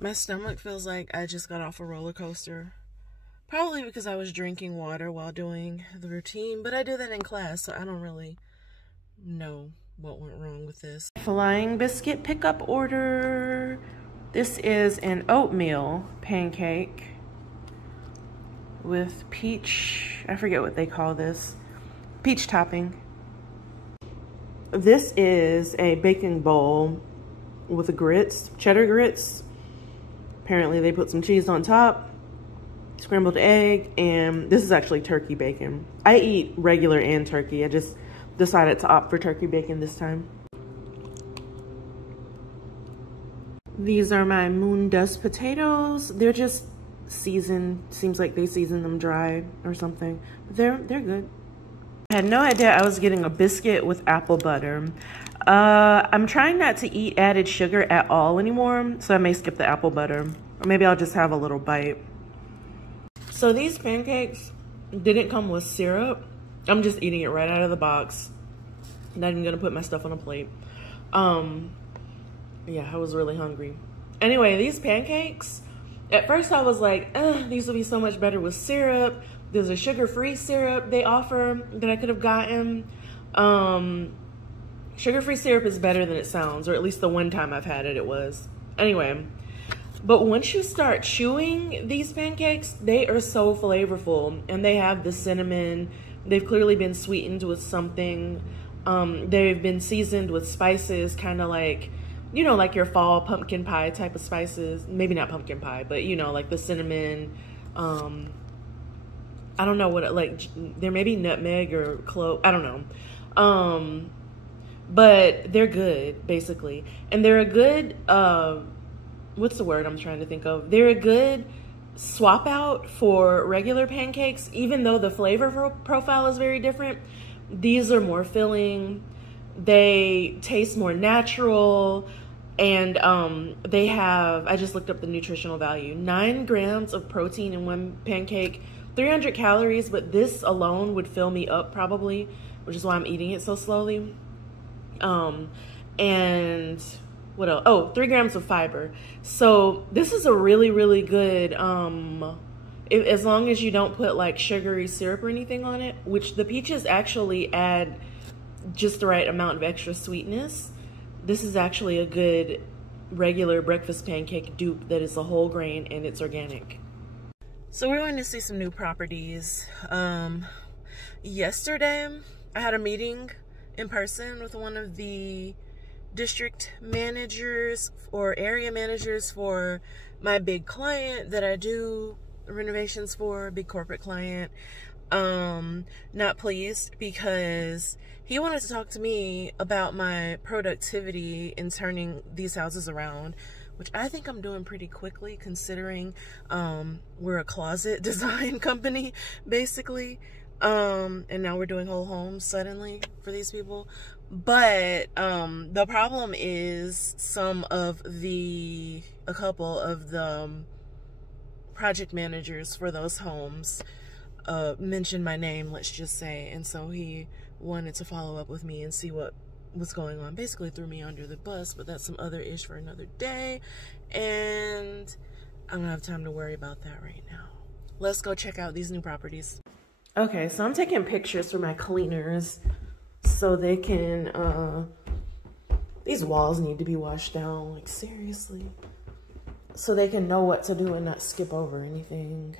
My stomach feels like I just got off a roller coaster. Probably because I was drinking water while doing the routine, but I do that in class, so I don't really know what went wrong with this. Flying biscuit pickup order. This is an oatmeal pancake with peach, I forget what they call this, peach topping. This is a baking bowl with the grits, cheddar grits. Apparently they put some cheese on top, scrambled egg, and this is actually turkey bacon. I eat regular and turkey. I just decided to opt for turkey bacon this time. These are my moon dust potatoes. They're just seasoned. Seems like they seasoned them dry or something. But they're good. I had no idea I was getting a biscuit with apple butter. I'm trying not to eat added sugar at all anymore, so I may skip the apple butter. Or maybe I'll just have a little bite. So these pancakes didn't come with syrup. I'm just eating it right out of the box. Not even gonna put my stuff on a plate. Yeah, I was really hungry. Anyway, these pancakes, at first I was like, these would be so much better with syrup. There's a sugar-free syrup they offer that I could have gotten. Sugar-free syrup is better than it sounds, or at least the one time I've had it, it was. Anyway, but once you start chewing these pancakes, they are so flavorful, and they have the cinnamon. They've clearly been sweetened with something. They've been seasoned with spices, kind of like, you know, like your fall pumpkin pie type of spices. Maybe not pumpkin pie, but you know, like the cinnamon. I don't know what, like, there may be nutmeg or clove. I don't know. But they're good, basically. And they're a good, what's the word I'm trying to think of? They're a good swap out for regular pancakes, even though the flavor profile is very different. These are more filling. They taste more natural. And they have, I just looked up the nutritional value, 9 grams of protein in one pancake, 300 calories, but this alone would fill me up probably, which is why I'm eating it so slowly. And what else? Oh, 3 grams of fiber. So this is a really, really good, as long as you don't put like sugary syrup or anything on it, which the peaches actually add just the right amount of extra sweetness. This is actually a good regular breakfast pancake dupe that is a whole grain and it's organic. So we're going to see some new properties. Yesterday, I had a meeting in person with one of the district managers or area managers for my big client that I do renovations for, big corporate client. Not pleased because he wanted to talk to me about my productivity in turning these houses around, which I think I'm doing pretty quickly considering we're a closet design company, basically. And now we're doing whole homes suddenly for these people. But the problem is a couple of the project managers for those homes mentioned my name, let's just say. And so he wanted to follow up with me and see what was going on. Basically threw me under the bus, but that's some other ish for another day. And I don't have time to worry about that right now. Let's go check out these new properties. Okay, so I'm taking pictures for my cleaners so they can, these walls need to be washed down, like seriously. So they can know what to do and not skip over anything.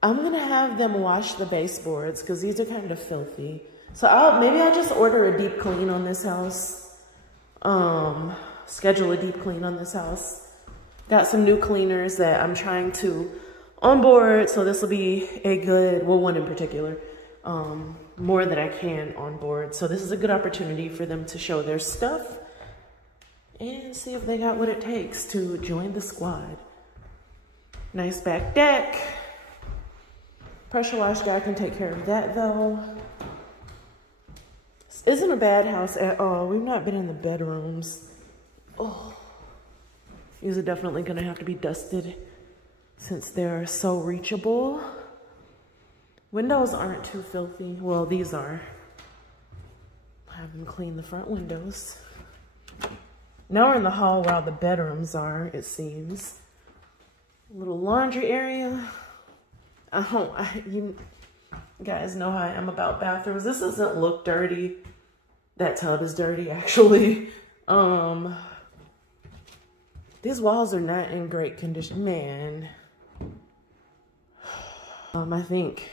I'm gonna have them wash the baseboards because these are kind of filthy. So maybe I'll just order a deep clean on this house. Schedule a deep clean on this house. Got some new cleaners that I'm trying to onboard, so this will be a good, well, one in particular, more that I can onboard. So this is a good opportunity for them to show their stuff and see if they got what it takes to join the squad. Nice back deck. Pressure wash guy can take care of that though. This isn't a bad house at all. We've not been in the bedrooms. Oh, these are definitely gonna have to be dusted since they're so reachable. Windows aren't too filthy. Well, these are. Have them clean the front windows. Now we're in the hall where all the bedrooms are, it seems. Little laundry area. You guys know how I am about bathrooms. This doesn't look dirty. That tub is dirty, actually. These walls are not in great condition. Man. I think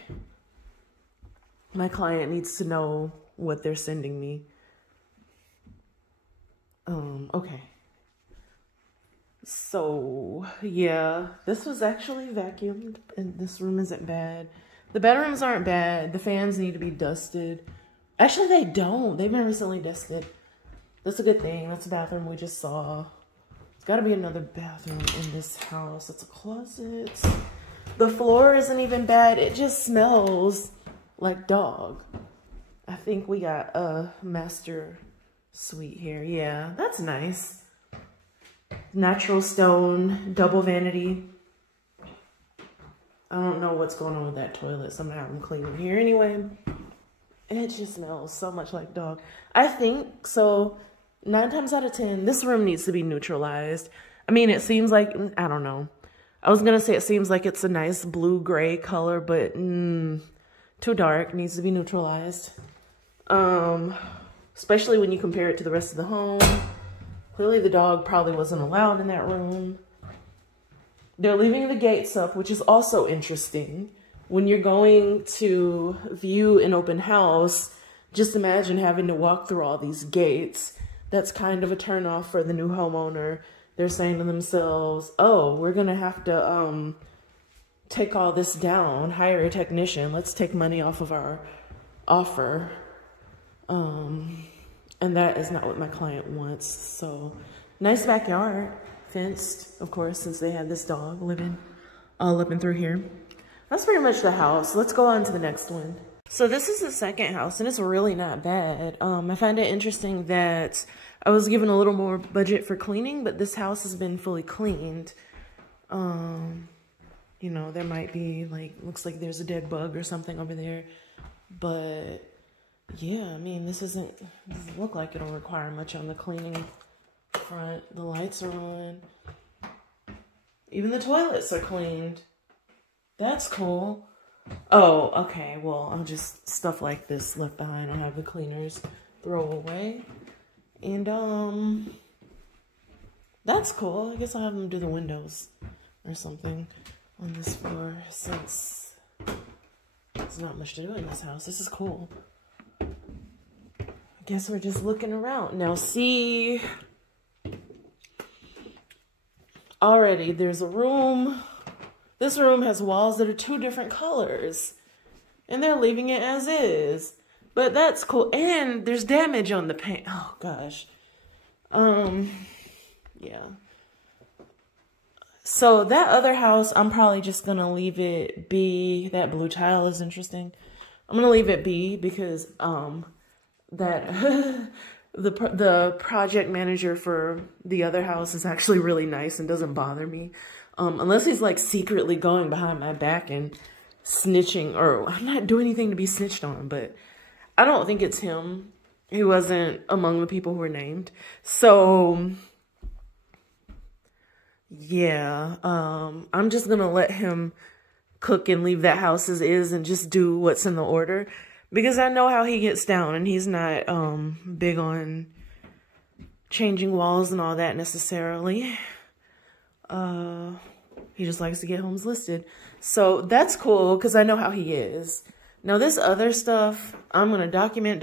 my client needs to know what they're sending me. Okay. So, yeah, this was actually vacuumed, and this room isn't bad. The bedrooms aren't bad. The fans need to be dusted. Actually, they don't. They've been recently dusted. That's a good thing. That's a bathroom we just saw. There's got to be another bathroom in this house. It's a closet. The floor isn't even bad. It just smells like dog. I think we got a master suite here. Yeah, that's nice. Natural stone, double vanity. I don't know what's going on with that toilet. Somehow I'm cleaning here anyway. It just smells so much like dog. I think so. 9 times out of 10, this room needs to be neutralized. I mean, it seems like, I don't know. I was going to say it seems like it's a nice blue-gray color, but too dark. Needs to be neutralized. Especially when you compare it to the rest of the home. Clearly the dog probably wasn't allowed in that room. They're leaving the gates up, which is also interesting. When you're going to view an open house, just imagine having to walk through all these gates. That's kind of a turnoff for the new homeowner. They're saying to themselves, oh, we're going to have to take all this down, hire a technician. Let's take money off of our offer. And that is not what my client wants. So nice backyard, fenced, of course, since they had this dog living all up and through here. That's pretty much the house. Let's go on to the next one. So this is the second house, and it's really not bad. I find it interesting that I was given a little more budget for cleaning, but this house has been fully cleaned. You know, there might be like, looks like there's a dead bug or something over there, but yeah, I mean, this doesn't look like it'll require much on the cleaning front. The lights are on. Even the toilets are cleaned. That's cool. Oh, okay. Well, I'll just stuff like this left behind. I'll have the cleaners throw away. And, that's cool. I guess I'll have them do the windows or something on this floor since there's not much to do in this house. This is cool. Guess we're just looking around. Now, see, already there's a room. This room has walls that are 2 different colors. And they're leaving it as is. But that's cool. And there's damage on the paint. Oh, gosh. Yeah. So that other house, I'm probably just going to leave it be. That blue tile is interesting. I'm going to leave it be because, that the project manager for the other house is actually really nice and doesn't bother me. Unless he's like secretly going behind my back and snitching, or I'm not doing anything to be snitched on, but I don't think it's him. He wasn't among the people who were named. So yeah, I'm just gonna let him cook and leave that house as is and just do what's in the order. Because I know how he gets down, and he's not big on changing walls and all that necessarily. He just likes to get homes listed. So that's cool, because I know how he is. Now this other stuff, I'm going to document,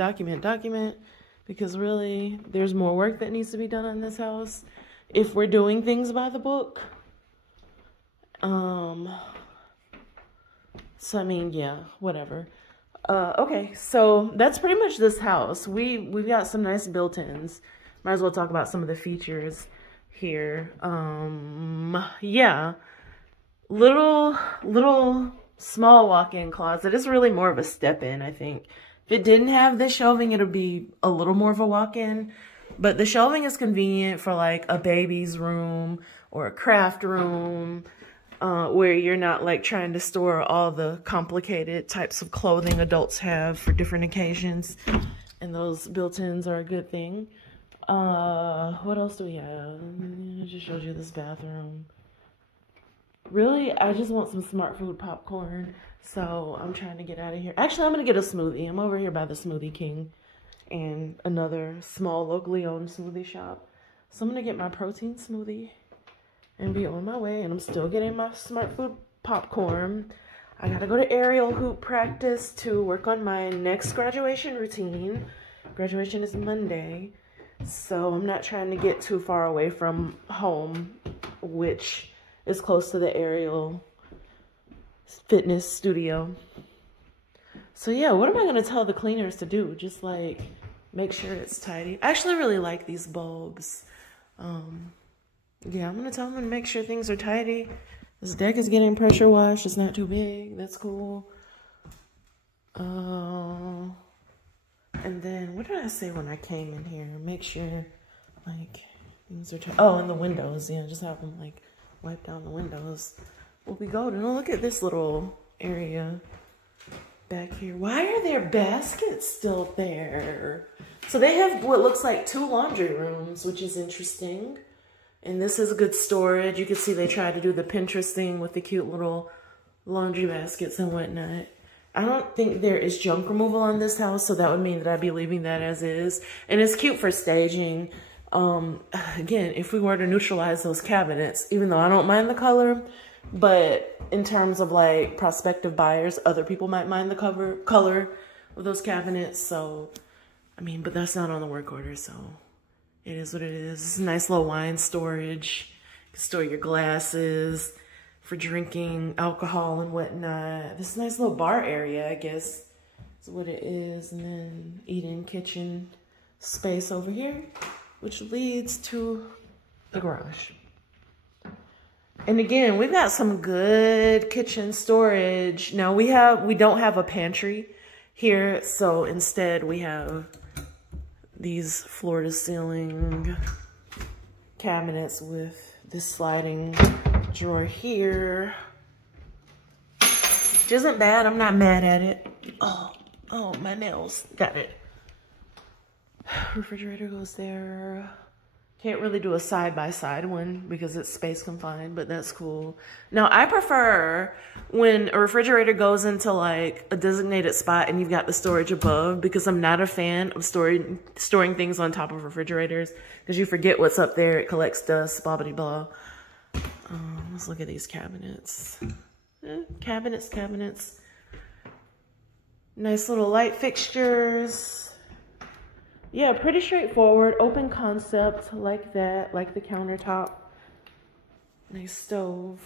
because really there's more work that needs to be done on this house if we're doing things by the book. So I mean, yeah, whatever. Okay, so that's pretty much this house. We've got some nice built-ins. Might as well talk about some of the features here. Yeah, little small walk-in closet. It's really more of a step-in, I think. If it didn't have this shelving, it would be a little more of a walk-in. But the shelving is convenient for like a baby's room or a craft room. Where you're not like trying to store all the complicated types of clothing adults have for different occasions. And those built-ins are a good thing. What else do we have? I just showed you this bathroom. Really, I just want some smart food popcorn. So I'm trying to get out of here. Actually, I'm going to get a smoothie. I'm over here by the Smoothie King and another small locally owned smoothie shop. So I'm going to get my protein smoothie and be on my way. And I'm still getting my smart food popcorn. I got to go to aerial hoop practice to work on my next graduation routine. Graduation is Monday. So I'm not trying to get too far away from home, which is close to the aerial fitness studio. So yeah, what am I going to tell the cleaners to do? Just like make sure it's tidy. I actually really like these bulbs. Yeah, I'm going to tell them to make sure things are tidy. This deck is getting pressure washed. It's not too big. That's cool. And then what did I say when I came in here? Make sure like things are tidy. Oh, and the windows. Yeah, just have them like wipe down the windows. We'll be golden. Oh, look at this little area back here. Why are there baskets still there? So they have what looks like 2 laundry rooms, which is interesting. And this is good storage. You can see they tried to do the Pinterest thing with the cute little laundry baskets and whatnot. I don't think there is junk removal on this house, so that would mean that I'd be leaving that as is. And it's cute for staging. Again, if we were to neutralize those cabinets, even though I don't mind the color, but in terms of like prospective buyers, other people might mind the color of those cabinets. So, I mean, but that's not on the work order, so it is what it is. It's a nice little wine storage. You can store your glasses for drinking alcohol and whatnot. This nice little bar area, I guess, is what it is. And then eat-in kitchen space over here, which leads to the garage. And again, we've got some good kitchen storage. Now we don't have a pantry here, so instead we have these floor to ceiling cabinets with this sliding drawer here, which isn't bad. I'm not mad at it. Oh, my nails. Got it. Refrigerator goes there. Can't really do a side-by-side one because it's space confined, but that's cool. Now, I prefer when a refrigerator goes into like a designated spot and you've got the storage above, because I'm not a fan of storing things on top of refrigerators because you forget what's up there. It collects dust, blah, blah, blah. Let's look at these cabinets. Cabinets. Nice little light fixtures. Yeah, pretty straightforward. Open concept like that, like the countertop. Nice stove.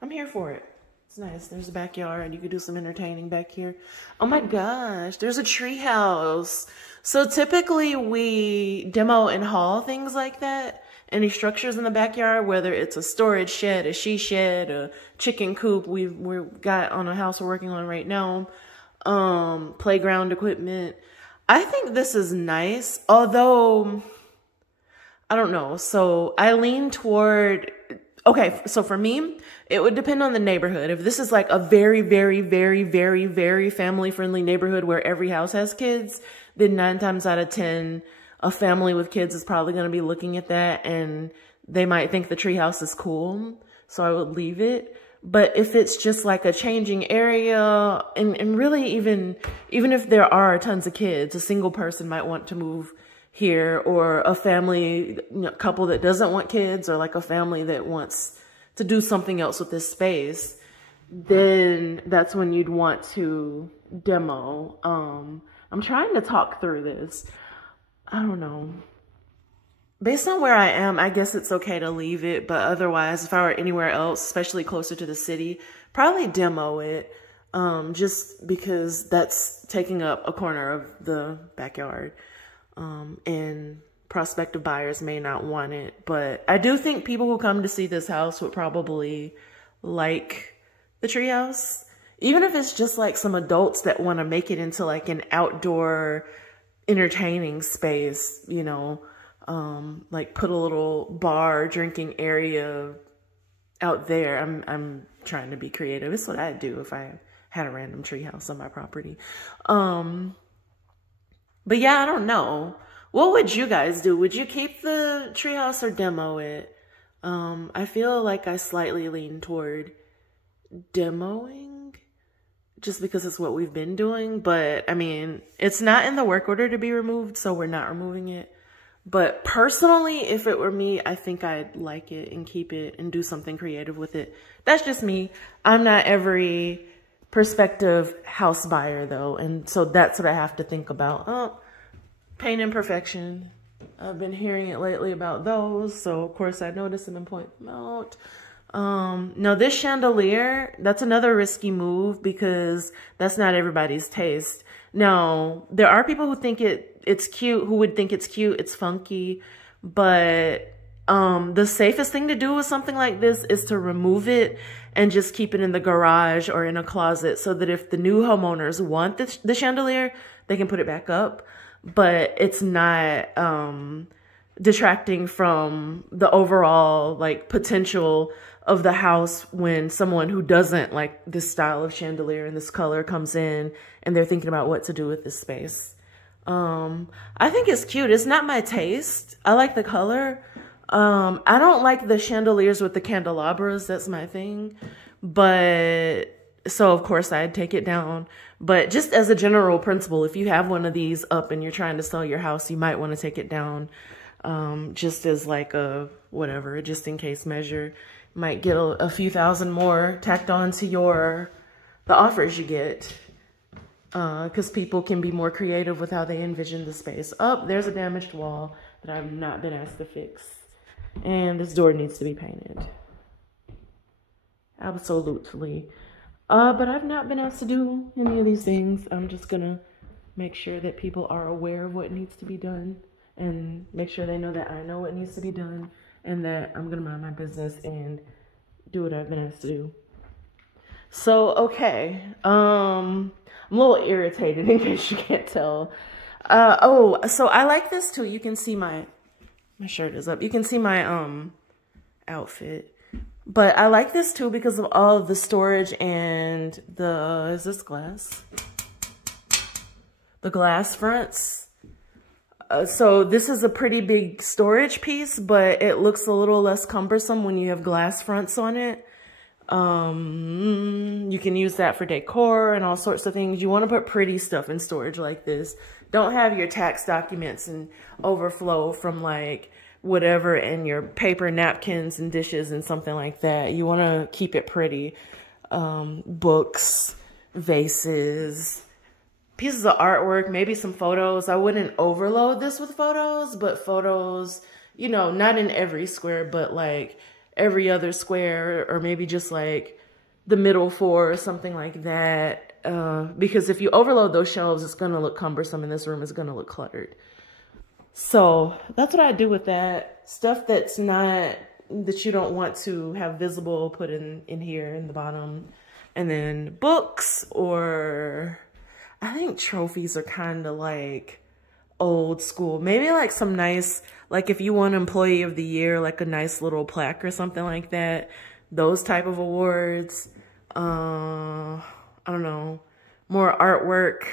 I'm here for it. It's nice. There's a backyard. You could do some entertaining back here. Oh my gosh, there's a treehouse. So typically we demo and haul things like that. Any structures in the backyard, whether it's a storage shed, a she shed, a chicken coop we've got on a house we're working on right now, playground equipment. I think this is nice, although I don't know. So I lean toward, okay, so for me, it would depend on the neighborhood. If this is like a very, very, very, very, very family-friendly neighborhood where every house has kids, then 9 times out of 10, a family with kids is probably going to be looking at that and they might think the treehouse is cool. So I would leave it. But if it's just like a changing area and really even if there are tons of kids, a single person might want to move here, or a family, couple that doesn't want kids, or like a family that wants to do something else with this space, then that's when you'd want to demo. I'm trying to talk through this. I don't know. Based on where I am, I guess it's okay to leave it. But otherwise, if I were anywhere else, especially closer to the city, probably demo it. Just because that's taking up a corner of the backyard. And prospective buyers may not want it. But I do think people who come to see this house would probably like the treehouse. Even if it's just like some adults that want to make it into like an outdoor entertaining space, you know, like put a little bar drinking area out there. I'm trying to be creative. It's what I'd do if I had a random treehouse on my property. But yeah, I don't know. What would you guys do? Would you keep the treehouse or demo it? I feel like I slightly lean toward demoing just because it's what we've been doing. But I mean, it's not in the work order to be removed, so we're not removing it. But personally, if it were me, I think I'd like it and keep it and do something creative with it. That's just me. I'm not every prospective house buyer though. And so that's what I have to think about. Oh, pain imperfection. I've been hearing it lately about those. So of course I notice them and point them out. No, this chandelier, that's another risky move because that's not everybody's taste. Now, there are people who think it's cute, who would think it's cute, it's funky, but the safest thing to do with something like this is to remove it and just keep it in the garage or in a closet so that if the new homeowners want the chandelier, they can put it back up, but it's not detracting from the overall like potential of the house when someone who doesn't like this style of chandelier and this color comes in and they're thinking about what to do with this space. I think it's cute. It's not my taste. I like the color. I don't like the chandeliers with the candelabras. That's my thing. But so of course I'd take it down. But just as a general principle, if you have one of these up and you're trying to sell your house, you might want to take it down. Just as like a whatever, just in case measure. Might get a few thousand more tacked on to the offers you get. Because people can be more creative with how they envision the space. Oh, there's a damaged wall that I've not been asked to fix. And this door needs to be painted. Absolutely. But I've not been asked to do any of these things. I'm just gonna make sure that people are aware of what needs to be done. And make sure they know that I know what needs to be done. And that I'm gonna mind my business and do what I've been asked to do. So, okay. I'm a little irritated in case you can't tell. Oh, so I like this too. You can see my shirt is up. You can see my outfit. But I like this too because of all of the storage and is this glass? The glass fronts. So this is a pretty big storage piece, but it looks a little less cumbersome when you have glass fronts on it. You can use that for decor and all sorts of things. You want to put pretty stuff in storage like this. Don't have your tax documents and overflow from like whatever and your paper napkins and dishes and something like that. You want to keep it pretty. Books, vases, pieces of artwork, maybe some photos. I wouldn't overload this with photos, but photos, you know, not in every square, but like every other square, or maybe just like the middle four or something like that. Because if you overload those shelves, it's going to look cumbersome and this room is going to look cluttered. So that's what I do with that. Stuff that's not, that you don't want to have visible, put in here in the bottom. And then books, or I think trophies are kind of like old school. Maybe like some nice, like if you want Employee of the Year, like a nice little plaque or something like that. Those type of awards. I don't know. More artwork.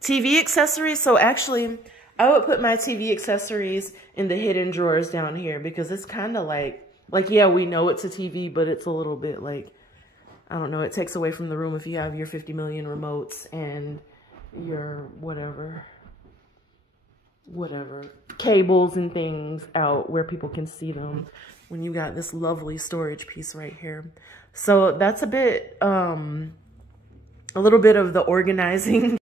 TV accessories. So actually, I would put my TV accessories in the hidden drawers down here because it's kind of like, yeah, we know it's a TV, but it's a little bit like, I don't know, it takes away from the room if you have your 50 million remotes and your whatever cables and things out where people can see them when you got this lovely storage piece right here. So that's a bit, a little bit of the organizing